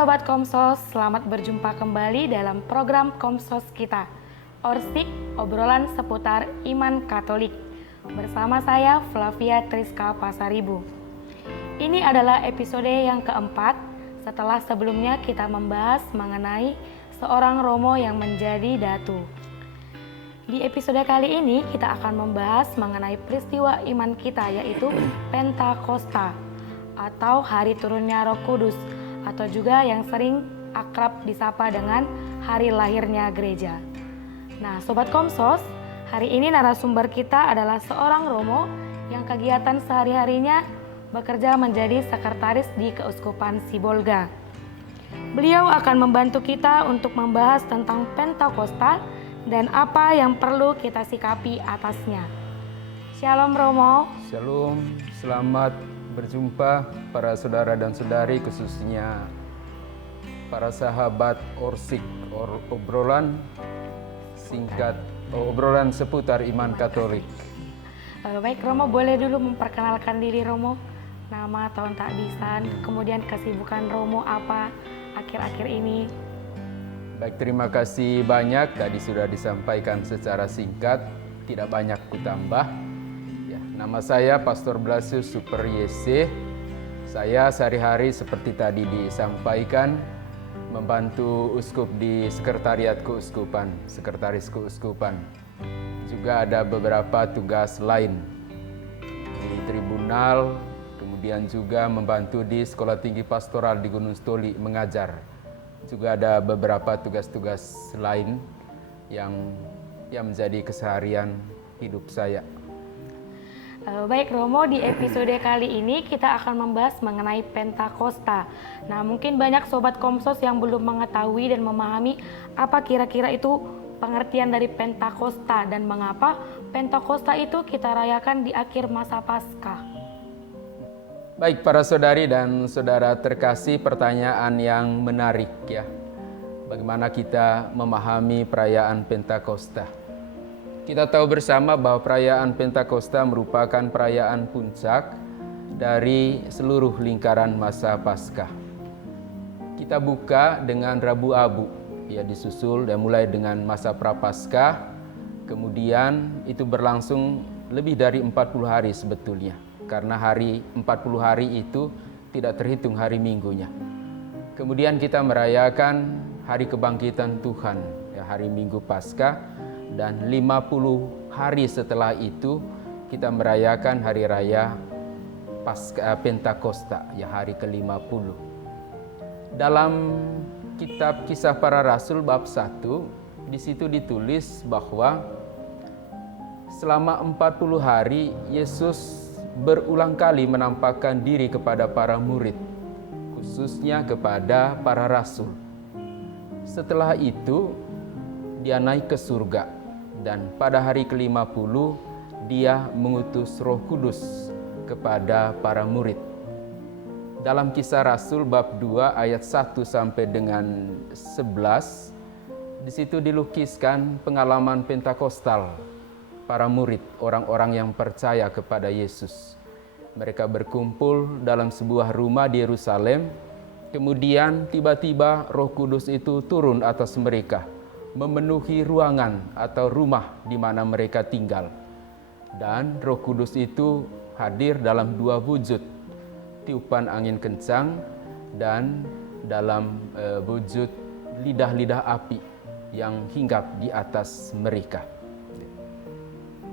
Sobat Komsos, selamat berjumpa kembali dalam program Komsos kita, Orsik, obrolan seputar iman Katolik. Bersama saya, Flavia Triska Pasaribu. Ini adalah episode yang keempat, setelah sebelumnya kita membahas mengenai seorang romo yang menjadi datu. Di episode kali ini kita akan membahas mengenai peristiwa iman kita, yaitu Pentakosta atau Hari Turunnya Roh Kudus, atau juga yang sering akrab disapa dengan hari lahirnya gereja. Nah, Sobat Komsos, hari ini narasumber kita adalah seorang romo yang kegiatan sehari-harinya bekerja menjadi sekretaris di Keuskupan Sibolga. Beliau akan membantu kita untuk membahas tentang Pentakosta dan apa yang perlu kita sikapi atasnya. Shalom Romo. Shalom, selamat berjumpa para saudara dan saudari, khususnya para sahabat Orsik, obrolan singkat, obrolan seputar iman Katolik. Baik Romo, boleh dulu memperkenalkan diri Romo, nama, tahun takbisan, kemudian kesibukan Romo apa akhir-akhir ini. Baik, terima kasih banyak, tadi sudah disampaikan secara singkat, tidak banyak kutambah. Nama saya Pastor Blasius Super YC. Saya sehari-hari seperti tadi disampaikan membantu uskup di sekretariat keuskupan, sekretaris keuskupan. Juga ada beberapa tugas lain di tribunal, kemudian juga membantu di Sekolah Tinggi Pastoral di Gunung Stoli mengajar. Juga ada beberapa tugas-tugas lain yang menjadi keseharian hidup saya. Baik Romo, di episode kali ini kita akan membahas mengenai Pentakosta. Nah, mungkin banyak Sobat Komsos yang belum mengetahui dan memahami apa kira-kira itu pengertian dari Pentakosta dan mengapa Pentakosta itu kita rayakan di akhir masa Paskah. Baik para saudari dan saudara terkasih, pertanyaan yang menarik ya. Bagaimana kita memahami perayaan Pentakosta? Kita tahu bersama bahwa perayaan Pentakosta merupakan perayaan puncak dari seluruh lingkaran masa Paskah. Kita buka dengan Rabu Abu, ya disusul dan mulai dengan masa Prapaskah, kemudian itu berlangsung lebih dari 40 hari sebetulnya. Karena hari 40 hari itu tidak terhitung hari minggunya. Kemudian kita merayakan hari kebangkitan Tuhan, ya hari Minggu Paskah. Dan 50 hari setelah itu kita merayakan hari raya Paskah Pentakosta, ya hari ke-50. Dalam kitab Kisah Para Rasul bab 1, di situ ditulis bahwa selama 40 hari Yesus berulang kali menampakkan diri kepada para murid, khususnya kepada para rasul. Setelah itu dia naik ke surga. Dan pada hari ke-50 dia mengutus Roh Kudus kepada para murid. Dalam Kisah Rasul bab 2 ayat 1 sampai dengan 11, di situ dilukiskan pengalaman Pentakostal para murid, orang-orang yang percaya kepada Yesus. Mereka berkumpul dalam sebuah rumah di Yerusalem. Kemudian tiba-tiba Roh Kudus itu turun atas mereka, memenuhi ruangan atau rumah di mana mereka tinggal. Dan Roh Kudus itu hadir dalam dua wujud, tiupan angin kencang dan dalam wujud lidah-lidah api yang hinggap di atas mereka.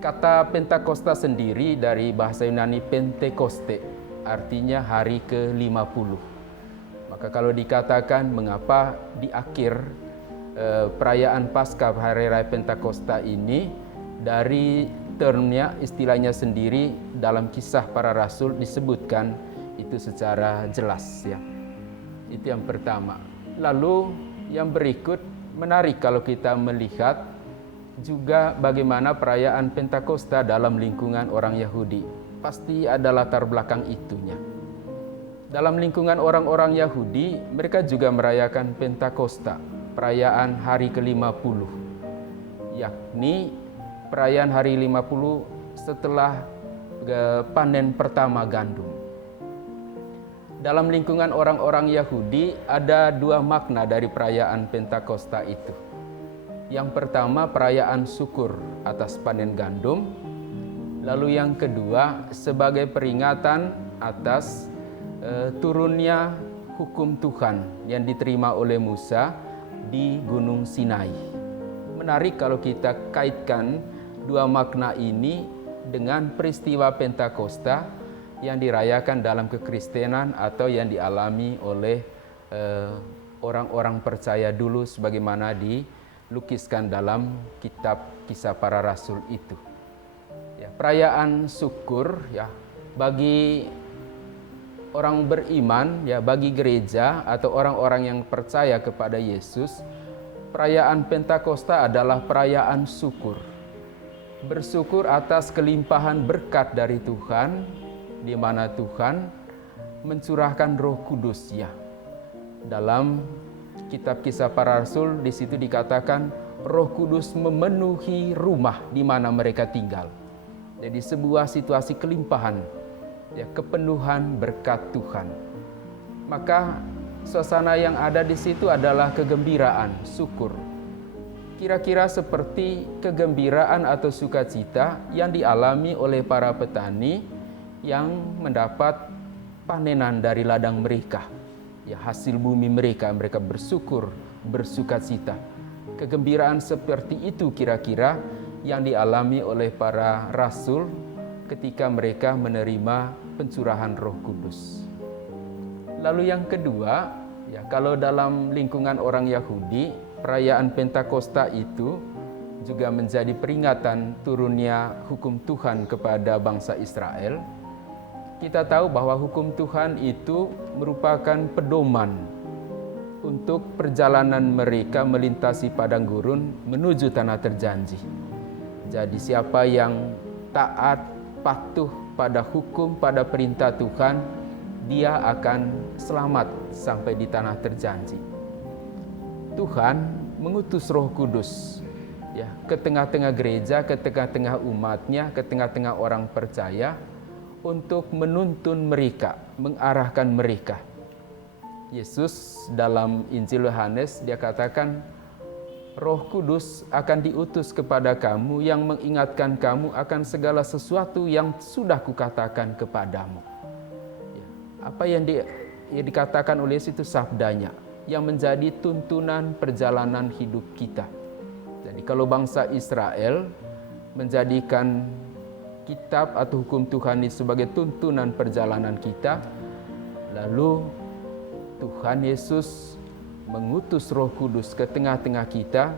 Kata Pentakosta sendiri dari bahasa Yunani Pentekoste, artinya hari ke-50. Maka kalau dikatakan mengapa di akhir perayaan Paskah hari raya Pentakosta ini, dari termnya, istilahnya sendiri dalam Kisah Para Rasul disebutkan itu secara jelas ya. Itu yang pertama. Lalu yang berikut menarik kalau kita melihat juga bagaimana perayaan Pentakosta dalam lingkungan orang Yahudi. Pasti ada latar belakang itunya. Dalam lingkungan orang-orang Yahudi, mereka juga merayakan Pentakosta, perayaan hari ke-50, yakni perayaan hari 50 setelah panen pertama gandum. Dalam lingkungan orang-orang Yahudi ada dua makna dari perayaan Pentakosta itu. Yang pertama perayaan syukur atas panen gandum, lalu yang kedua sebagai peringatan atas turunnya hukum Tuhan yang diterima oleh Musa di Gunung Sinai. Menarik kalau kita kaitkan dua makna ini dengan peristiwa Pentakosta yang dirayakan dalam kekristenan atau yang dialami oleh orang-orang percaya dulu sebagaimana dilukiskan dalam kitab Kisah Para Rasul itu. Ya, perayaan syukur ya bagi orang beriman, ya bagi gereja atau orang-orang yang percaya kepada Yesus, perayaan Pentakosta adalah perayaan syukur. Bersyukur atas kelimpahan berkat dari Tuhan, di mana Tuhan mencurahkan Roh Kudus ya. Dalam kitab Kisah Para Rasul di situ dikatakan Roh Kudus memenuhi rumah di mana mereka tinggal. Jadi sebuah situasi kelimpahan, ya kepenuhan berkat Tuhan. Maka suasana yang ada di situ adalah kegembiraan, syukur. Kira-kira seperti kegembiraan atau sukacita yang dialami oleh para petani yang mendapat panenan dari ladang mereka. Ya, hasil bumi mereka bersyukur, bersukacita. Kegembiraan seperti itu kira-kira yang dialami oleh para rasul ketika mereka menerima pencurahan Roh Kudus. Lalu yang kedua, ya kalau dalam lingkungan orang Yahudi, perayaan Pentakosta itu juga menjadi peringatan turunnya hukum Tuhan kepada bangsa Israel. Kita tahu bahwa hukum Tuhan itu merupakan pedoman untuk perjalanan mereka melintasi padang gurun menuju tanah terjanji. Jadi siapa yang taat, patuh pada hukum, pada perintah Tuhan, dia akan selamat sampai di tanah terjanji. Tuhan mengutus Roh Kudus ya ke tengah-tengah gereja, ke tengah-tengah umatnya, ke tengah-tengah orang percaya untuk menuntun mereka, mengarahkan mereka. Yesus dalam Injil Yohanes dia katakan, Roh Kudus akan diutus kepada kamu yang mengingatkan kamu akan segala sesuatu yang sudah kukatakan kepadamu. Ya, apa yang dikatakan oleh Yesus itu sabdanya yang menjadi tuntunan perjalanan hidup kita. Jadi kalau bangsa Israel menjadikan kitab atau hukum Tuhan ini sebagai tuntunan perjalanan kita, lalu Tuhan Yesus mengutus Roh Kudus ke tengah-tengah kita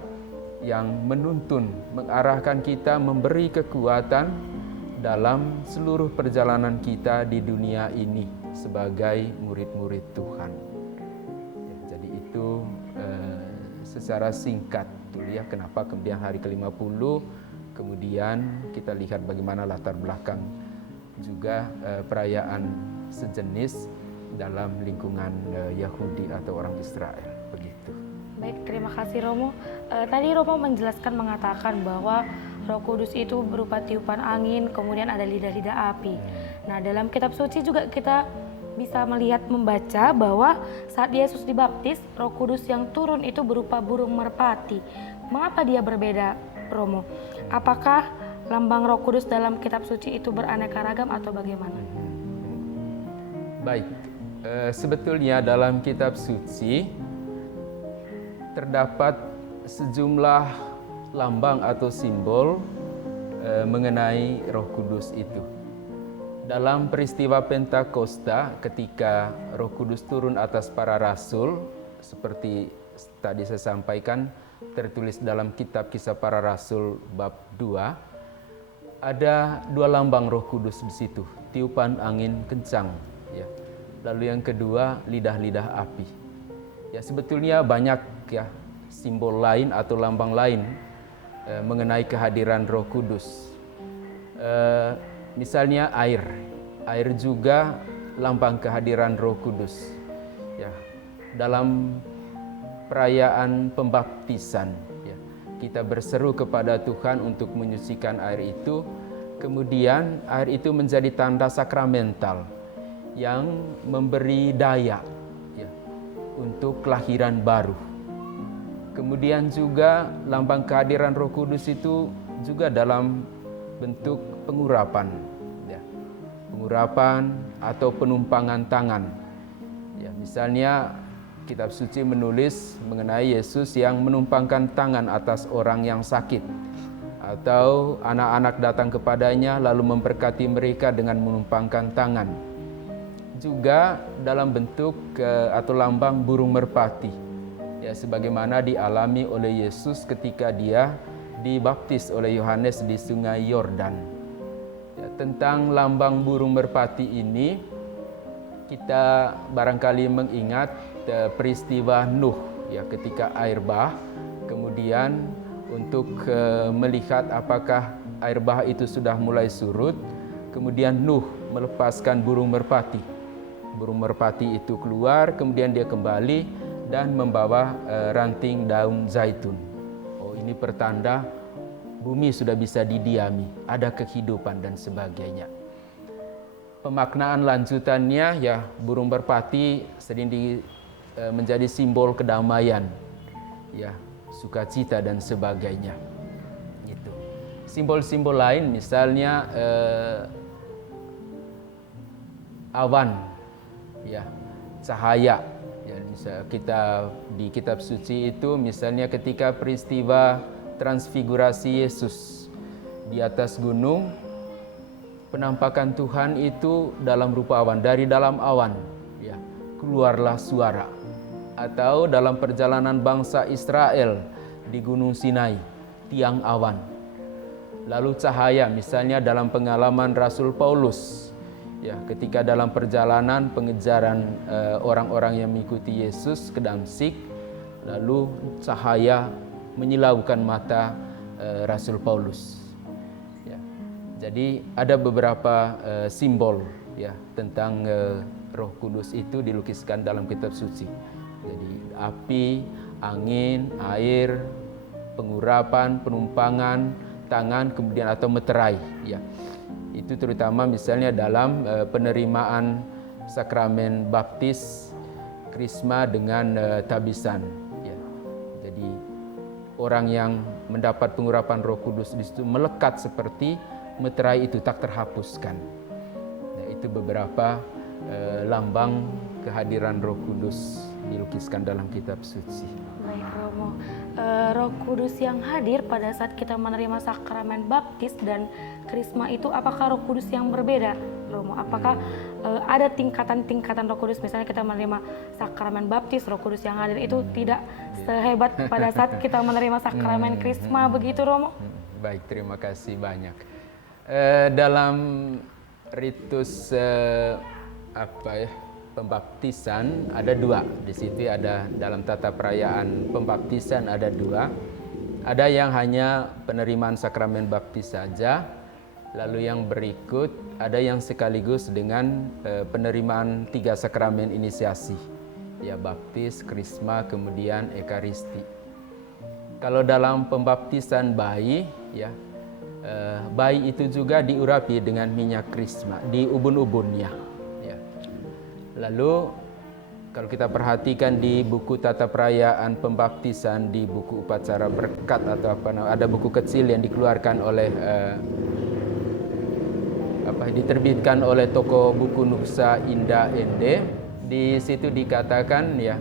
yang menuntun, mengarahkan kita, memberi kekuatan dalam seluruh perjalanan kita di dunia ini sebagai murid-murid Tuhan. Jadi itu secara singkat ya kenapa kemudian hari ke-50, kemudian kita lihat bagaimana latar belakang juga perayaan sejenis dalam lingkungan Yahudi atau orang Israel, begitu. Baik, terima kasih Romo. Tadi Romo menjelaskan mengatakan bahwa Roh Kudus itu berupa tiupan angin, kemudian ada lidah-lidah api. Nah, dalam kitab suci juga kita bisa melihat, membaca bahwa saat Yesus dibaptis, Roh Kudus yang turun itu berupa burung merpati. Mengapa dia berbeda, Romo? Apakah lambang Roh Kudus dalam kitab suci itu beraneka ragam atau bagaimana? Baik, sebetulnya dalam kitab suci terdapat sejumlah lambang atau simbol mengenai Roh Kudus itu. Dalam peristiwa Pentakosta ketika Roh Kudus turun atas para rasul, seperti tadi saya sampaikan tertulis dalam kitab Kisah Para Rasul bab 2, ada dua lambang Roh Kudus di situ, tiupan angin kencang ya. Lalu yang kedua lidah-lidah api. Ya sebetulnya banyak ya simbol lain atau lambang lain mengenai kehadiran Roh Kudus. Misalnya air juga lambang kehadiran Roh Kudus. Ya, dalam perayaan pembaptisan, ya, kita berseru kepada Tuhan untuk menyucikan air itu. Kemudian air itu menjadi tanda sakramental yang memberi daya ya, untuk kelahiran baru. Kemudian juga lambang kehadiran Roh Kudus itu juga dalam bentuk pengurapan, ya. Pengurapan atau penumpangan tangan. Ya, misalnya Kitab Suci menulis mengenai Yesus yang menumpangkan tangan atas orang yang sakit, atau anak-anak datang kepadanya lalu memberkati mereka dengan menumpangkan tangan. Juga dalam bentuk atau lambang burung merpati. Ya, sebagaimana dialami oleh Yesus ketika dia dibaptis oleh Yohanes di Sungai Yordan. Ya, tentang lambang burung merpati ini kita barangkali mengingat peristiwa Nuh ya, ketika air bah, kemudian untuk melihat apakah air bah itu sudah mulai surut, kemudian Nuh melepaskan burung merpati. Burung merpati itu keluar, kemudian dia kembali dan membawa ranting daun zaitun. Oh, ini pertanda bumi sudah bisa didiami, ada kehidupan dan sebagainya. Pemaknaan lanjutannya ya, burung merpati sering menjadi simbol kedamaian, ya, sukacita dan sebagainya. Gitu. Simbol-simbol lain misalnya awan, ya, cahaya. Ya, kita di Kitab Suci itu misalnya ketika peristiwa transfigurasi Yesus di atas gunung, penampakan Tuhan itu dalam rupa awan, dari dalam awan ya keluarlah suara. Atau dalam perjalanan bangsa Israel di Gunung Sinai, tiang awan. Lalu cahaya misalnya dalam pengalaman Rasul Paulus ya, ketika dalam perjalanan pengejaran orang-orang yang mengikuti Yesus ke Damsyik, lalu cahaya menyilaukan mata Rasul Paulus. Ya. Jadi ada beberapa simbol ya tentang Roh Kudus itu dilukiskan dalam Kitab Suci. Jadi api, angin, air, pengurapan, penumpangan tangan, kemudian atau meterai ya. Itu terutama misalnya dalam penerimaan sakramen baptis, krisma dengan tabisan. Ya. Jadi orang yang mendapat pengurapan Roh Kudus di situ melekat seperti meterai itu, tak terhapuskan. Nah, itu beberapa lambang kehadiran Roh Kudus dilukiskan dalam Kitab Suci. Baik Romo, Roh Kudus yang hadir pada saat kita menerima sakramen baptis dan krisma itu apakah Roh Kudus yang berbeda, Romo? Apakah ada tingkatan-tingkatan Roh Kudus? Misalnya kita menerima sakramen baptis, Roh Kudus yang hadir itu tidak sehebat pada saat kita menerima sakramen krisma, begitu Romo? Baik, terima kasih banyak. Dalam ritus pembaptisan ada dua. Di situ ada dalam tata perayaan pembaptisan ada dua. Ada yang hanya penerimaan sakramen baptis saja. Lalu yang berikut ada yang sekaligus dengan penerimaan 3 sakramen inisiasi. Ya, baptis, krisma, kemudian ekaristi. Kalau dalam pembaptisan bayi, ya, bayi itu juga diurapi dengan minyak krisma di ubun-ubunnya. Lalu kalau kita perhatikan di buku tata perayaan pembaptisan, di buku upacara berkat atau ada buku kecil yang dikeluarkan oleh diterbitkan oleh toko buku Nuksa Indah Ende. Di situ dikatakan ya,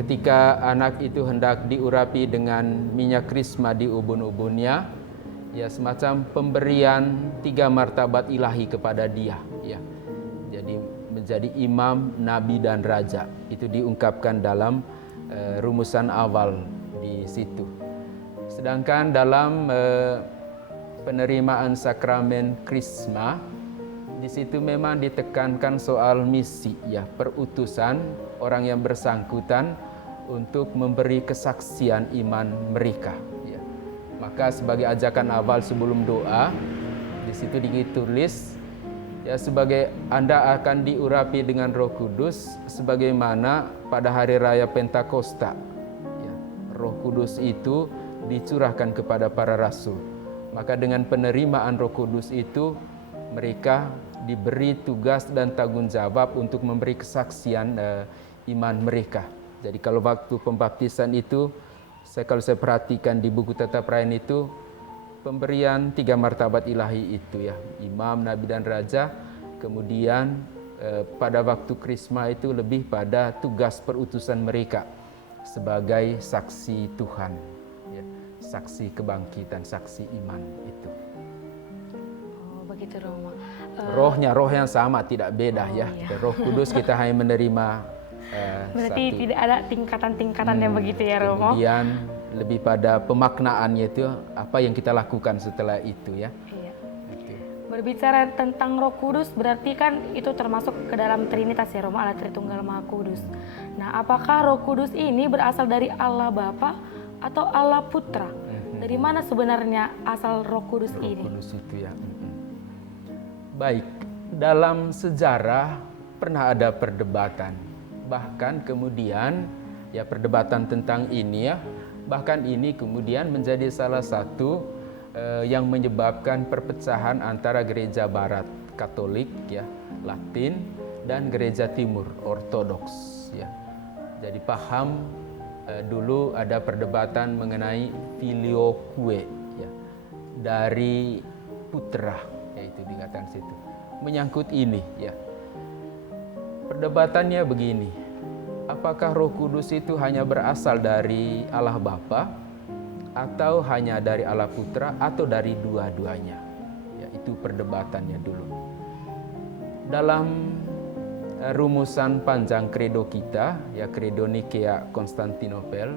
ketika anak itu hendak diurapi dengan minyak krisma di ubun-ubunnya, ya semacam pemberian 3 martabat ilahi kepada dia, ya. Jadi menjadi imam, nabi dan raja. Itu diungkapkan dalam rumusan awal di situ. Sedangkan dalam penerimaan sakramen krisma, di situ memang ditekankan soal misi, ya, perutusan orang yang bersangkutan untuk memberi kesaksian iman mereka. Ya. Maka sebagai ajakan awal sebelum doa, di situ ditulis, ya, sebagai Anda akan diurapi dengan Roh Kudus sebagaimana pada hari raya Pentakosta. Ya, Roh Kudus itu dicurahkan kepada para rasul. Maka dengan penerimaan Roh Kudus itu mereka diberi tugas dan tanggung jawab untuk memberi kesaksian iman mereka. Jadi kalau waktu pembaptisan itu, kalau saya perhatikan di buku tata perayaan itu, pemberian 3 martabat ilahi itu ya, imam, nabi dan raja. Kemudian pada waktu Krisma itu lebih pada tugas perutusan mereka sebagai saksi Tuhan, ya, saksi kebangkitan, saksi iman itu. Oh, begitu Romo. Rohnya roh yang sama, tidak beda ya. Iya. Roh Kudus kita hanya menerima Berarti satu. tidak ada tingkatan-tingkatannya begitu ya Romo. Kemudian lebih pada pemaknaannya itu apa yang kita lakukan setelah itu ya. Iya. Itu. Berbicara tentang Roh Kudus berarti kan itu termasuk ke dalam Trinitas ya Romo, Allah Tritunggal Maha Kudus. Nah, apakah Roh Kudus ini berasal dari Allah Bapa atau Allah Putra? Dari mana sebenarnya asal Roh Kudus Roh ini? Kudus itu ya. Baik, dalam sejarah pernah ada perdebatan. Bahkan kemudian ya perdebatan tentang ini ya, bahkan ini kemudian menjadi salah satu yang menyebabkan perpecahan antara gereja barat Katolik ya, Latin dan gereja timur Ortodoks ya. Jadi paham dulu ada perdebatan mengenai filioque ya, dari putra, yaitu dikatakan situ. Menyangkut ini ya. Perdebatannya begini, apakah Roh Kudus itu hanya berasal dari Allah Bapa atau hanya dari Allah Putra atau dari dua-duanya? Ya, itu perdebatannya dulu. Dalam rumusan panjang kredo kita, ya kredo Nikea Konstantinopel,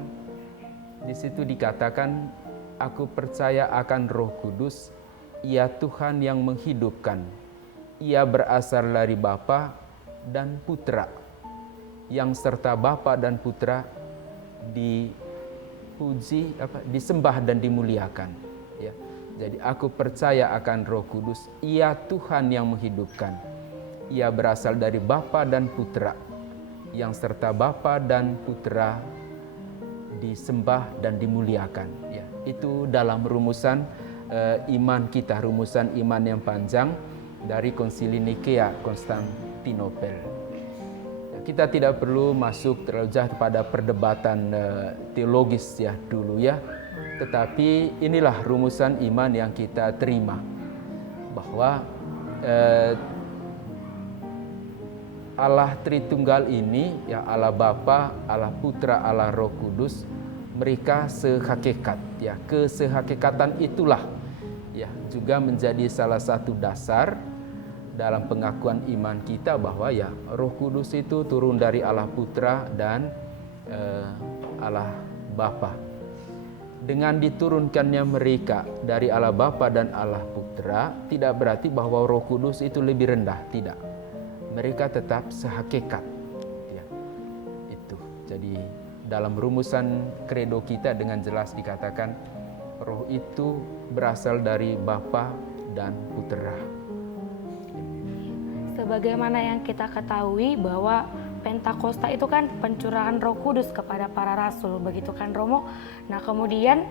di situ dikatakan, aku percaya akan Roh Kudus, Ia Tuhan yang menghidupkan. Ia berasal dari Bapa dan Putra, yang serta Bapa dan Putra dipuji, disembah dan dimuliakan. Ya. Jadi aku percaya akan Roh Kudus, Ia Tuhan yang menghidupkan. Ia berasal dari Bapa dan Putra, yang serta Bapa dan Putra disembah dan dimuliakan. Ya. Itu dalam rumusan iman kita, rumusan iman yang panjang dari Konsili Nikea Konstantinopel. Kita tidak perlu masuk terlalu jauh pada perdebatan teologis ya dulu ya, tetapi inilah rumusan iman yang kita terima, bahwa Allah Tritunggal ini ya, Allah Bapa, Allah Putra, Allah Roh Kudus, mereka sehakikat ya. Kesehakikatan itulah ya juga menjadi salah satu dasar dalam pengakuan iman kita bahwa ya Roh Kudus itu turun dari Allah Putra dan Allah Bapa. Dengan diturunkannya mereka dari Allah Bapa dan Allah Putra, tidak berarti bahwa Roh Kudus itu lebih rendah, tidak. Mereka tetap sehakikat. Ya. Itu. Jadi dalam rumusan kredo kita dengan jelas dikatakan Roh itu berasal dari Bapa dan Putra. Sebagaimana yang kita ketahui bahwa Pentakosta itu kan pencurahan Roh Kudus kepada para rasul, begitu kan Romo? Nah kemudian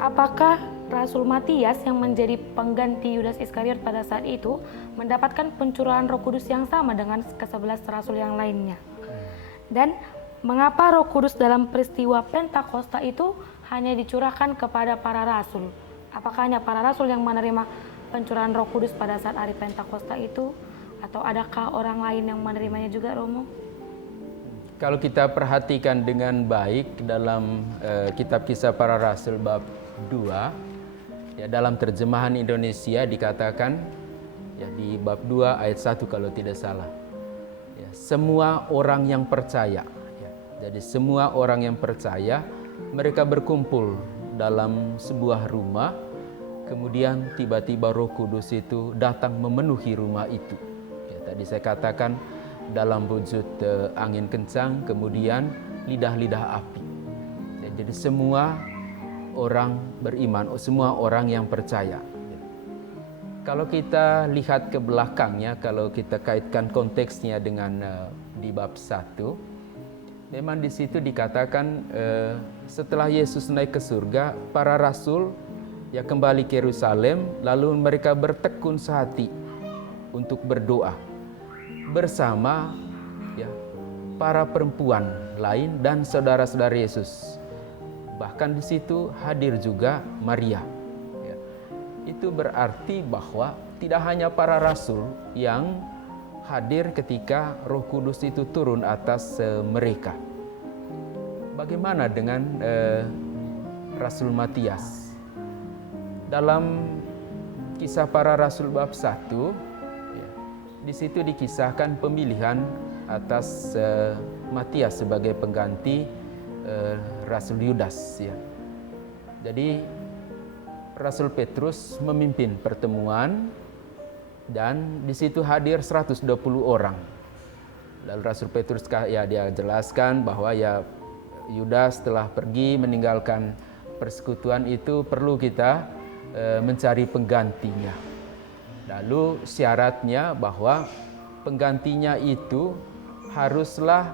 apakah Rasul Matias yang menjadi pengganti Yudas Iskariot pada saat itu mendapatkan pencurahan Roh Kudus yang sama dengan ke-11 rasul yang lainnya? Dan mengapa Roh Kudus dalam peristiwa Pentakosta itu hanya dicurahkan kepada para rasul? Apakah hanya para rasul yang menerima pencurahan Roh Kudus pada saat hari Pentakosta itu, atau adakah orang lain yang menerimanya juga, Romo? Kalau kita perhatikan dengan baik dalam kitab Kisah Para Rasul bab 2, ya dalam terjemahan Indonesia dikatakan ya di bab 2 ayat 1 kalau tidak salah. Ya, semua orang yang percaya. Ya, jadi semua orang yang percaya mereka berkumpul dalam sebuah rumah. Kemudian tiba-tiba Roh Kudus itu datang memenuhi rumah itu. Ya, tadi saya katakan dalam wujud angin kencang, kemudian lidah-lidah api. Ya, jadi semua orang beriman, semua orang yang percaya. Ya. Kalau kita lihat ke belakangnya, kalau kita kaitkan konteksnya dengan di bab 1, memang di situ dikatakan setelah Yesus naik ke surga, para rasul ya kembali ke Yerusalem, lalu mereka bertekun sehati untuk berdoa bersama ya para perempuan lain dan saudara-saudara Yesus. Bahkan di situ hadir juga Maria. Ya. Itu berarti bahwa tidak hanya para rasul yang hadir ketika Roh Kudus itu turun atas mereka. Bagaimana dengan Rasul Matias? Dalam Kisah Para Rasul bab 1, ya, di situ dikisahkan pemilihan atas Matias sebagai pengganti Rasul Yudas. Ya. Jadi Rasul Petrus memimpin pertemuan dan di situ hadir 120 orang. Lalu Rasul Petrus ya dia jelaskan bahwa ya Yudas telah pergi meninggalkan persekutuan itu, perlu kita mencari penggantinya. Lalu syaratnya bahwa penggantinya itu haruslah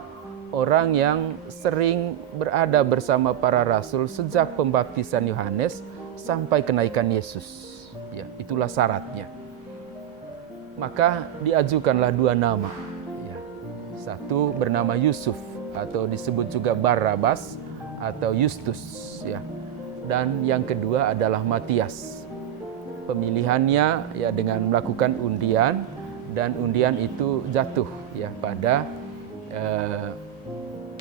orang yang sering berada bersama para rasul sejak pembaptisan Yohanes sampai kenaikan Yesus. Ya, itulah syaratnya. Maka diajukanlah 2 nama. Ya. Satu bernama Yusuf atau disebut juga Barabas atau Justus. Ya. Dan yang kedua adalah Matias. Pemilihannya ya dengan melakukan undian dan undian itu jatuh ya pada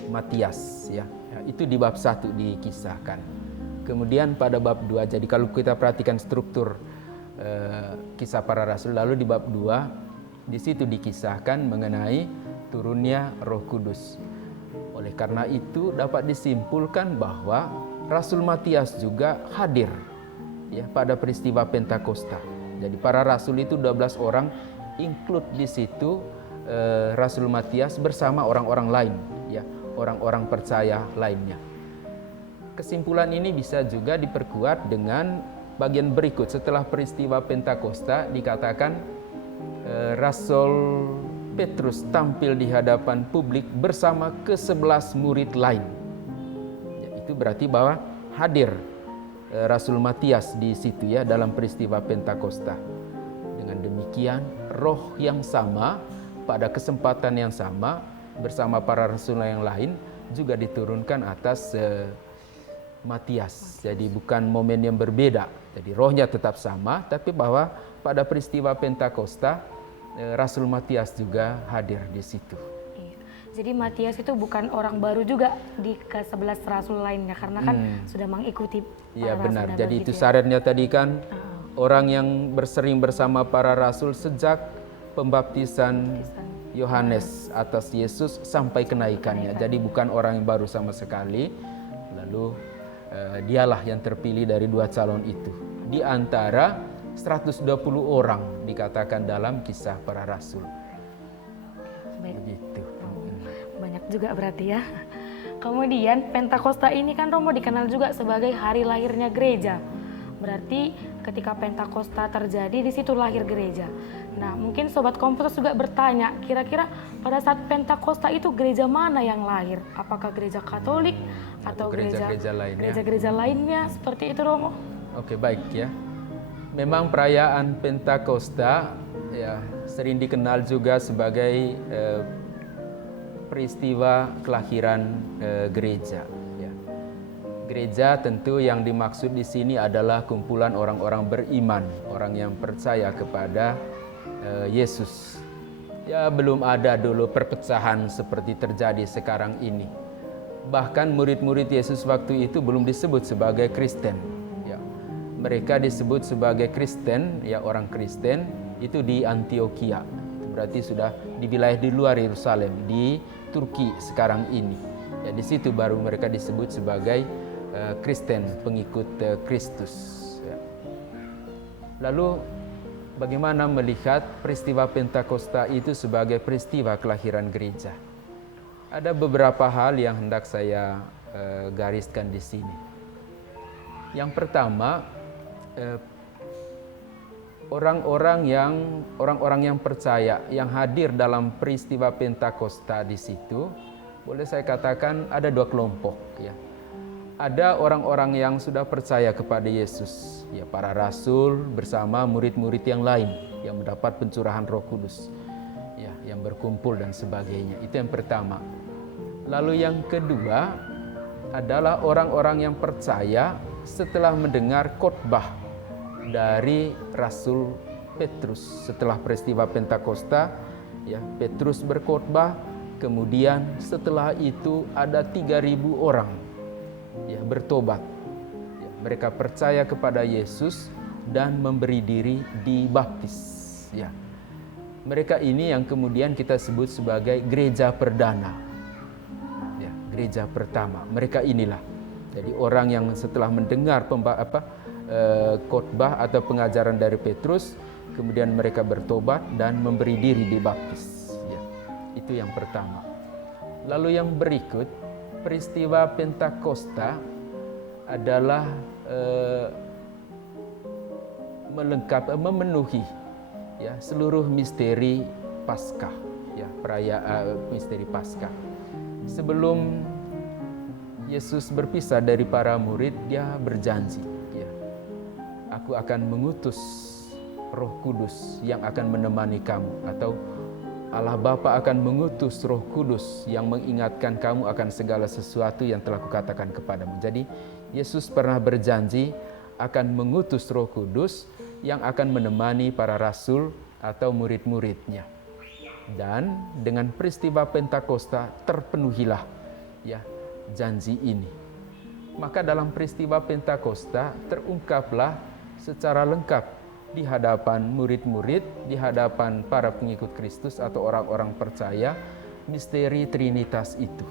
Matias. Ya. Itu di bab 1 dikisahkan. Kemudian pada bab 2, jadi kalau kita perhatikan struktur Kisah Para Rasul, lalu di bab 2 di situ dikisahkan mengenai turunnya Roh Kudus. Oleh karena itu dapat disimpulkan bahwa Rasul Matias juga hadir ya pada peristiwa Pentakosta. Jadi para rasul itu 12 orang, include di situ Rasul Matias bersama orang-orang lain ya, orang-orang percaya lainnya. Kesimpulan ini bisa juga diperkuat dengan bagian berikut. Setelah peristiwa Pentakosta dikatakan Rasul Petrus tampil di hadapan publik bersama ke-11 murid lain. Ya, itu berarti bahwa hadir Rasul Matias di situ ya dalam peristiwa Pentakosta. Dengan demikian roh yang sama pada kesempatan yang sama bersama para rasul yang lain juga diturunkan atas Matias. Jadi bukan momen yang berbeda. Jadi rohnya tetap sama, tapi bahwa pada peristiwa Pentakosta Rasul Matias juga hadir di situ. Iya. Jadi Matias itu bukan orang baru juga di ke-11 rasul lainnya, karena kan sudah mengikuti para Iya benar. rasul. Jadi itu syaratnya tadi kan orang yang bersering bersama para rasul sejak pembaptisan Yohanes atas Yesus sampai kenaikannya. Jadi bukan orang yang baru sama sekali. Lalu dialah yang terpilih dari 2 calon itu. Di antara 120 orang dikatakan dalam Kisah Para Rasul. Baik. Begitu. Banyak juga berarti ya. Kemudian Pentakosta ini kan Romo dikenal juga sebagai hari lahirnya gereja. Berarti ketika Pentakosta terjadi di situ lahir gereja. Nah, mungkin Sobat Kompas juga bertanya, kira-kira pada saat Pentakosta itu gereja mana yang lahir? Apakah gereja Katolik atau gereja-gereja lainnya? Seperti itu, Romo. Oke, baik ya. Memang perayaan Pentakosta ya sering dikenal juga sebagai peristiwa kelahiran gereja. Ya. Gereja tentu yang dimaksud di sini adalah kumpulan orang-orang beriman, orang yang percaya kepada Yesus. Ya belum ada dulu perpecahan seperti terjadi sekarang ini. Bahkan murid-murid Yesus waktu itu belum disebut sebagai Kristen. Ya. Mereka disebut sebagai Kristen, ya orang Kristen itu di Antioquia. Itu berarti sudah di wilayah di luar Yerusalem, di Turki sekarang ini. Ya di situ baru mereka disebut sebagai Kristen, pengikut Kristus. Ya. Lalu bagaimana melihat peristiwa Pentakosta itu sebagai peristiwa kelahiran gereja? Ada beberapa hal yang hendak saya gariskan di sini. Yang pertama, orang-orang yang percaya yang hadir dalam peristiwa Pentakosta di situ, boleh saya katakan ada 2 kelompok. Ya. ada orang-orang yang sudah percaya kepada Yesus, ya para rasul bersama murid-murid yang lain yang mendapat pencurahan Roh Kudus, ya yang berkumpul dan sebagainya. Itu yang pertama. Lalu yang kedua adalah orang-orang yang percaya setelah mendengar khotbah dari Rasul Petrus setelah peristiwa Pentakosta. Ya, Petrus berkhotbah, kemudian setelah itu ada 3.000 orang ya bertobat. Ya, mereka percaya kepada Yesus dan memberi diri dibaptis. Ya. Mereka ini yang kemudian kita sebut sebagai gereja perdana. Ya, gereja pertama. Mereka inilah. Jadi orang yang setelah mendengar khotbah atau pengajaran dari Petrus, kemudian mereka bertobat dan memberi diri dibaptis. Ya, itu yang pertama. Lalu yang berikut, peristiwa Pentakosta adalah memenuhi ya seluruh misteri Paskah, ya perayaan misteri Paskah. Sebelum Yesus berpisah dari para murid, dia berjanji, ya, aku akan mengutus Roh Kudus yang akan menemani kamu, atau Allah Bapa akan mengutus Roh Kudus yang mengingatkan kamu akan segala sesuatu yang telah kukatakan kepadamu. Jadi Yesus pernah berjanji akan mengutus Roh Kudus yang akan menemani para rasul atau murid-muridnya. Dan dengan peristiwa Pentakosta terpenuhilah ya janji ini. Maka dalam peristiwa Pentakosta terungkaplah secara lengkap di hadapan murid-murid, di hadapan para pengikut Kristus atau orang-orang percaya, misteri Trinitas itu.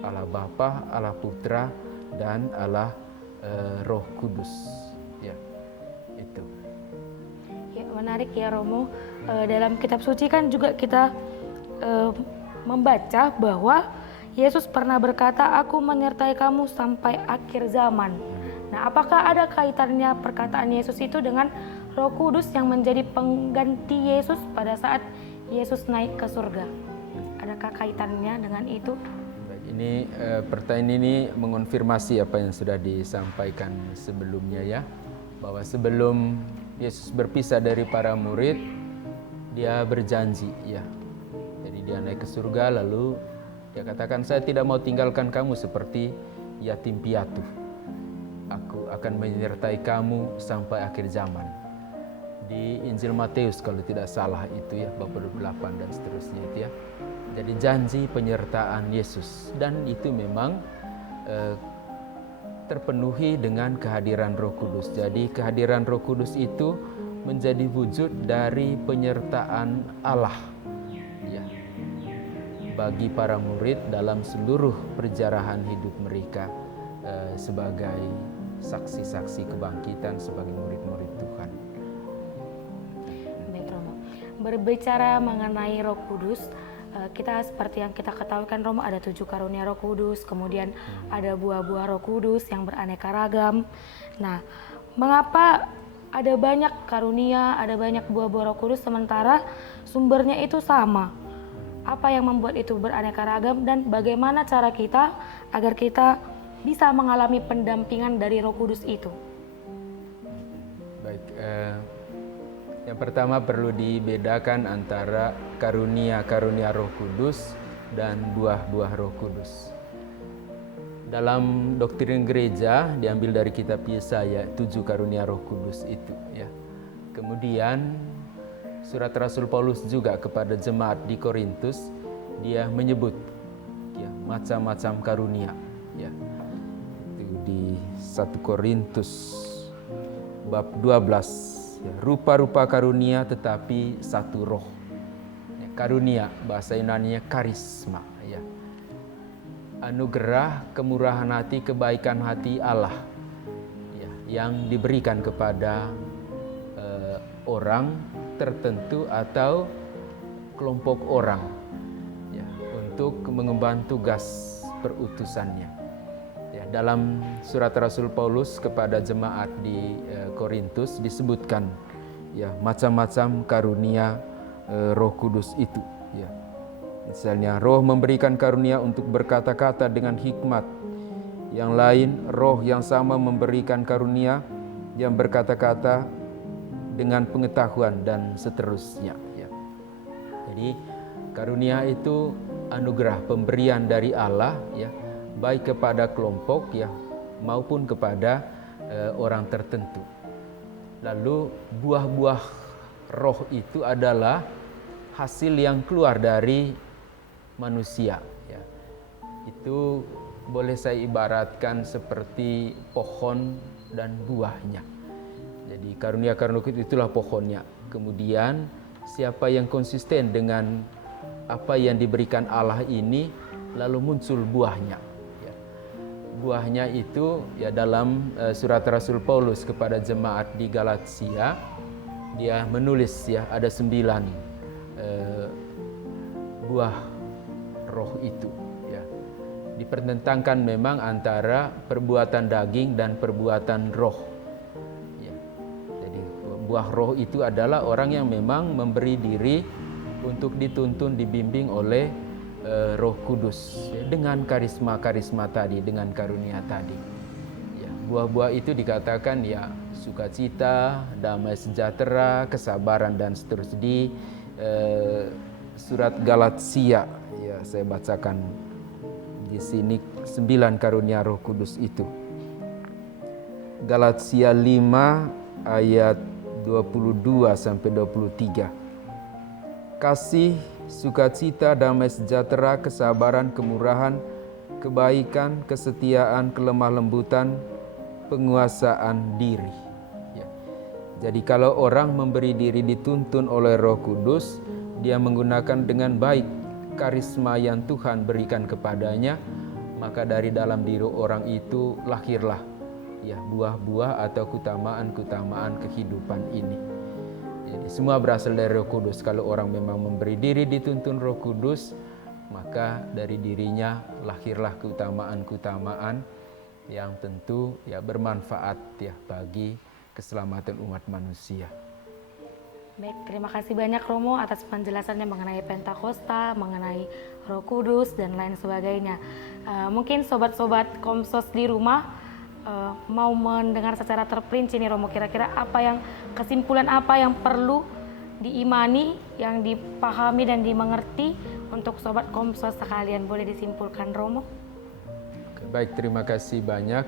Allah Bapa, Allah Putra, dan Allah Roh Kudus. Ya, itu. Ya, menarik ya Romo. Dalam kitab suci kan juga kita membaca bahwa Yesus pernah berkata, aku menyertai kamu sampai akhir zaman. Nah, apakah ada kaitannya perkataan Yesus itu dengan Roh Kudus yang menjadi pengganti Yesus pada saat Yesus naik ke surga? Adakah kaitannya dengan itu? Baik, ini pertanyaan ini mengonfirmasi apa yang sudah disampaikan sebelumnya ya, bahwa sebelum Yesus berpisah dari para murid, dia berjanji ya. Jadi dia naik ke surga, lalu dia katakan, saya tidak mau tinggalkan kamu seperti yatim piatu. Aku akan menyertai kamu sampai akhir zaman. Di Injil Matius kalau tidak salah itu ya, bab 28 dan seterusnya itu ya. Jadi janji penyertaan Yesus, dan itu memang terpenuhi dengan kehadiran Roh Kudus. Jadi kehadiran Roh Kudus itu menjadi wujud dari penyertaan Allah ya bagi para murid dalam seluruh perjalanan hidup mereka sebagai saksi-saksi kebangkitan, sebagai murid-murid Tuhan. Baik Romo. Berbicara mengenai Roh Kudus, kita seperti yang kita ketahui kan Romo, ada 7 karunia Roh Kudus, kemudian ada buah-buah Roh Kudus yang beraneka ragam. Nah, mengapa ada banyak karunia, ada banyak buah-buah Roh Kudus sementara sumbernya itu sama? Apa yang membuat itu beraneka ragam, dan bagaimana cara kita agar kita bisa mengalami pendampingan dari Roh Kudus itu? Baik, yang pertama perlu dibedakan antara karunia-karunia Roh Kudus dan buah-buah Roh Kudus. Dalam doktrin gereja diambil dari kitab Yesaya 7 karunia Roh Kudus itu ya. Kemudian surat Rasul Paulus juga kepada jemaat di Korintus, dia menyebut ya macam-macam karunia ya. Itu di 1 Korintus bab 12 ya, rupa-rupa karunia tetapi satu roh. Ya, karunia bahasa Yunani-nya karisma ya. Anugerah, kemurahan hati, kebaikan hati Allah ya, yang diberikan kepada orang tertentu atau kelompok orang ya, untuk mengemban tugas perutusannya. Ya, dalam surat Rasul Paulus kepada jemaat di Korintus disebutkan ya macam-macam karunia Roh Kudus itu ya. Misalnya roh memberikan karunia untuk berkata-kata dengan hikmat Yang lain, roh yang sama memberikan karunia yang berkata-kata dengan pengetahuan dan seterusnya. Ya. Jadi karunia itu anugerah pemberian dari Allah, ya, baik kepada kelompok, ya, maupun kepada orang tertentu. Lalu buah-buah roh itu adalah hasil yang keluar dari manusia. Ya. Itu boleh saya ibaratkan seperti pohon dan buahnya. Jadi karunia-karunia itulah pohonnya. Kemudian siapa yang konsisten dengan apa yang diberikan Allah ini, lalu muncul buahnya. Ya. Buahnya itu ya dalam surat Rasul Paulus kepada jemaat di Galatia, dia menulis ya ada 9 buah roh itu. Ya. Dipertentangkan memang antara perbuatan daging dan perbuatan roh. Ya. Jadi buah roh itu adalah orang yang memang memberi diri untuk dituntun, dibimbing oleh Roh Kudus ya, dengan karisma-karisma tadi, dengan karunia tadi. Ya, buah-buah itu dikatakan ya sukacita, damai sejahtera, kesabaran dan seterusnya di surat Galatia. Ya, saya bacakan di sini 9 karunia Roh Kudus itu. Galatia 5 ayat 22 sampai 23. Kasih, sukacita, damai sejahtera, kesabaran, kemurahan, kebaikan, kesetiaan, kelemah lembutan, penguasaan diri. Ya. Jadi kalau orang memberi diri dituntun oleh Roh Kudus, dia menggunakan dengan baik karisma yang Tuhan berikan kepadanya, maka dari dalam diri orang itu lahirlah ya buah-buah atau keutamaan-keutamaan kehidupan ini. Jadi semua berasal dari Roh Kudus. Kalau orang memang memberi diri dituntun Roh Kudus, maka dari dirinya lahirlah keutamaan-keutamaan yang tentu ya bermanfaat ya bagi keselamatan umat manusia. Baik, terima kasih banyak Romo atas penjelasannya mengenai Pentakosta, mengenai Roh Kudus dan lain sebagainya. Mungkin sobat-sobat Komsos di rumah mau mendengar secara terperinci nih Romo, kira-kira kesimpulan apa yang perlu diimani, yang dipahami dan dimengerti untuk sobat Komsos sekalian, boleh disimpulkan Romo? Baik, terima kasih banyak.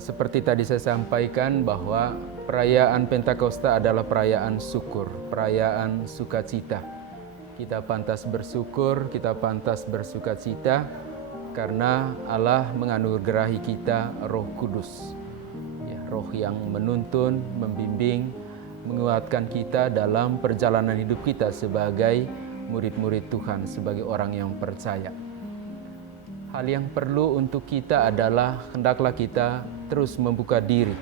Seperti tadi saya sampaikan bahwa perayaan Pentakosta adalah perayaan syukur, perayaan sukacita. Kita pantas bersyukur, kita pantas bersukacita karena Allah menganugerahi kita Roh Kudus. Ya, roh yang menuntun, membimbing, menguatkan kita dalam perjalanan hidup kita sebagai murid-murid Tuhan, sebagai orang yang percaya. Hal yang perlu untuk kita adalah hendaklah kita terus membuka diri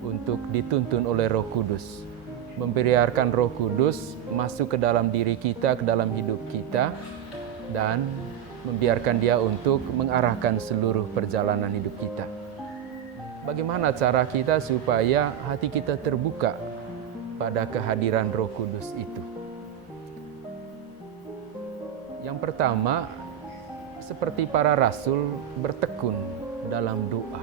untuk dituntun oleh Roh Kudus. Membiarkan Roh Kudus masuk ke dalam diri kita, ke dalam hidup kita, dan membiarkan dia untuk mengarahkan seluruh perjalanan hidup kita. Bagaimana cara kita supaya hati kita terbuka pada kehadiran Roh Kudus itu? Yang pertama, seperti para rasul, bertekun dalam doa.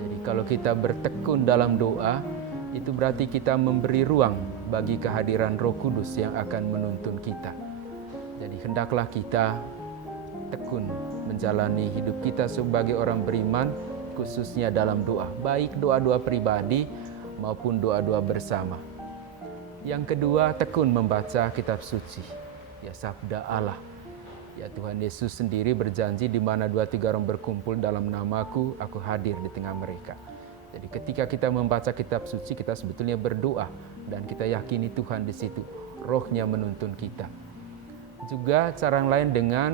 Jadi kalau kita bertekun dalam doa, itu berarti kita memberi ruang bagi kehadiran Roh Kudus yang akan menuntun kita. Jadi hendaklah kita tekun menjalani hidup kita sebagai orang beriman, khususnya dalam doa, baik doa-doa pribadi maupun doa-doa bersama. Yang kedua, tekun membaca kitab suci, ya sabda Allah. Ya Tuhan Yesus sendiri berjanji di mana 2-3 orang berkumpul dalam namaku, aku hadir di tengah mereka. Jadi ketika kita membaca kitab suci, kita sebetulnya berdoa dan kita yakini Tuhan di situ, Roh-Nya menuntun kita. Juga cara lain dengan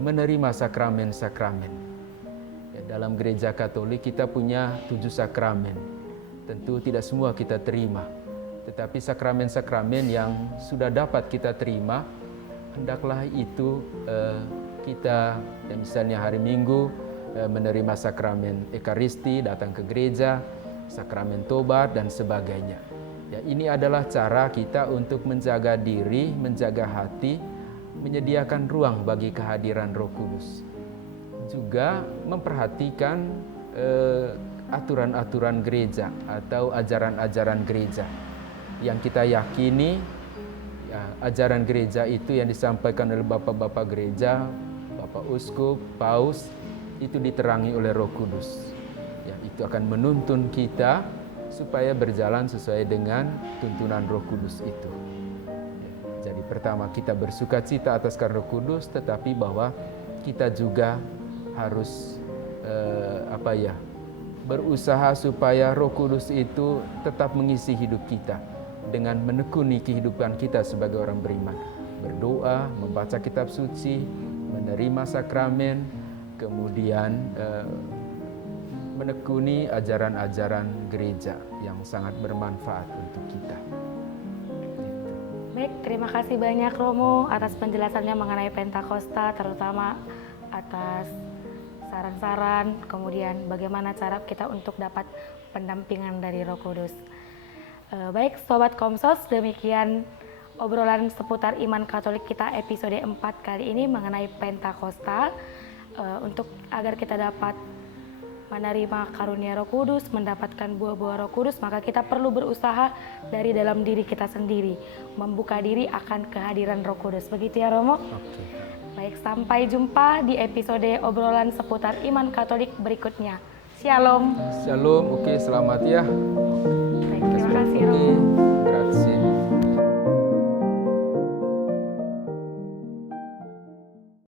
menerima sakramen-sakramen. Ya, dalam gereja Katolik kita punya 7 sakramen. Tentu tidak semua kita terima, tetapi sakramen-sakramen yang sudah dapat kita terima, hendaklah itu kita ya misalnya hari Minggu menerima sakramen Ekaristi, datang ke gereja, sakramen tobat dan sebagainya. Ya, ini adalah cara kita untuk menjaga diri, menjaga hati, menyediakan ruang bagi kehadiran Roh Kudus. juga memperhatikan aturan-aturan gereja atau ajaran-ajaran gereja yang kita yakini. Ya, ajaran gereja itu yang disampaikan oleh bapak-bapak gereja, bapak uskup, paus, itu diterangi oleh Roh Kudus. Ya, itu akan menuntun kita supaya berjalan sesuai dengan tuntunan Roh Kudus itu. Ya, jadi pertama kita bersukacita atas karena Roh Kudus, tetapi bahwa kita juga harus berusaha supaya Roh Kudus itu tetap mengisi hidup kita dengan menekuni kehidupan kita sebagai orang beriman. Berdoa, membaca kitab suci, menerima sakramen, kemudian menekuni ajaran-ajaran gereja yang sangat bermanfaat untuk kita. Baik, terima kasih banyak Romo atas penjelasannya mengenai Pentakosta, terutama atas saran-saran, kemudian bagaimana cara kita untuk dapat pendampingan dari Roh Kudus. Baik Sobat Komsos, demikian obrolan seputar iman Katolik kita episode 4 kali ini mengenai Pentakosta. Untuk agar kita dapat menerima karunia Roh Kudus, mendapatkan buah-buah Roh Kudus, maka kita perlu berusaha dari dalam diri kita sendiri, membuka diri akan kehadiran Roh Kudus. Begitu ya Romo? Oke. Baik, sampai jumpa di episode obrolan seputar iman Katolik berikutnya. Shalom. Shalom, oke, selamat ya. Baik, terima kasih Romo. Oke.